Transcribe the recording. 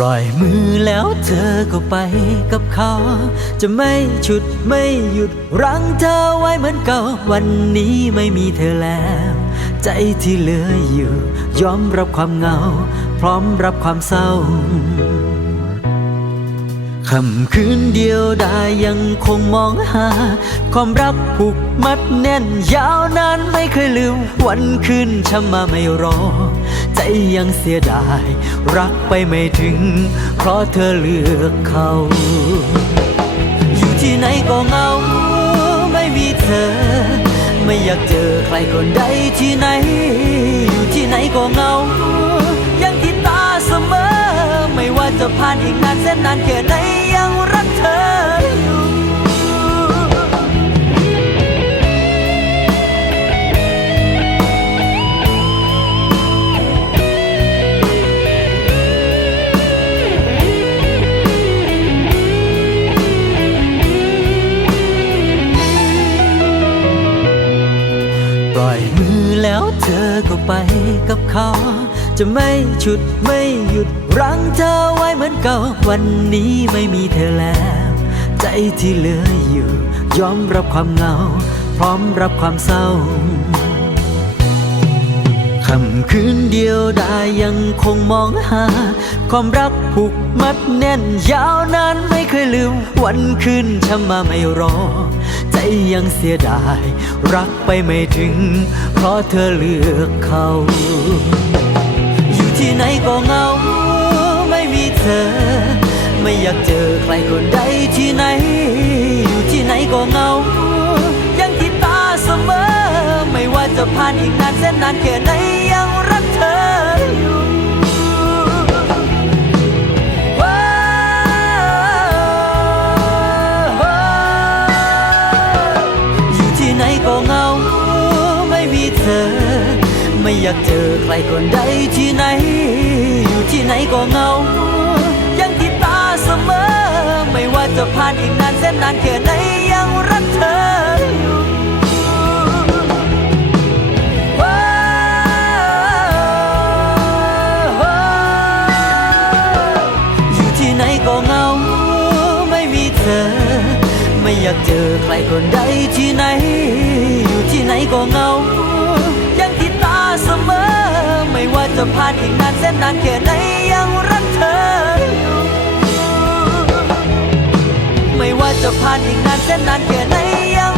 ปล่อยมือแล้วเธอก็ไปกับเขาจะไม่ฉุดไม่หยุดรั้งเธอไว้เหมือนเก่าวันนี้ไม่มีเธอแล้วใจที่เหลืออยู่ยอมรับความเหงาพร้อมรับความเศร้าค่ำคืนเดียวดายยังคงมองหาความรักผูกมัดแน่นยาวนานไม่เคยลืมวันคืนช้ำมาไม่รอใจยังเสียดายรักไปไม่ถึงเพราะเธอเลือกเขาอยู่ที่ไหนก็เหงาไม่มีเธอไม่อยากเจอใครคนใดที่ไหนอยู่ที่ไหนก็เหงายังติดตาเสมอไม่ว่าจะผ่านอีกนานแสนนานแค่ไหนยังรักเธออยู่ปล่อยมือแล้วเธอก็ไปกับเขาจะไม่ฉุดไม่หยุดรั้งเธอไว้เหมือนเก่าวันนี้ไม่มีเธอแล้วใจที่เหลืออยู่ยอมรับความเหงาพร้อมรับความเศร้าค่ำคืนเดียวดายยังคงมองหาความรักผูกมัดแน่นยาวนานไม่เคยลืมวันคืนช้ำมาไม่รอใจยังเสียดายรักไปไม่ถึงเพราะเธอเลือกเขาอยู่ที่ไหนก็เหงาไม่มีเธอไม่อยากเจอใครคนใดที่ไหนอยู่ที่ไหนก็เหงายังติดตาเสมอไม่ว่าจะผ่านอีกนานแสนนานแค่ไหนยังรักเธออยู่อยู่ที่ไหนก็เหงาไม่มีเธอไม่อยากเจอใครคนใดที่ไหนอยู่ที่ไหนก็เหงายังติดตาเสมอไม่ว่าจะผ่านอีกนานแสนนานแค่ไหนยังรักเธออยู่อยู่ที่ไหนก็เหงาไม่มีเธอไม่อยากเจอใครคนใดที่ไหนอยู่ที่ไหนก็เหงายังติดตาเสมอไม่ว่าจะผ่านอีกนานแสนนานแค่ไหนยังรักเธออยู่ไม่ว่าจะผ่านอีกนานแสนนานแค่ไหนยัง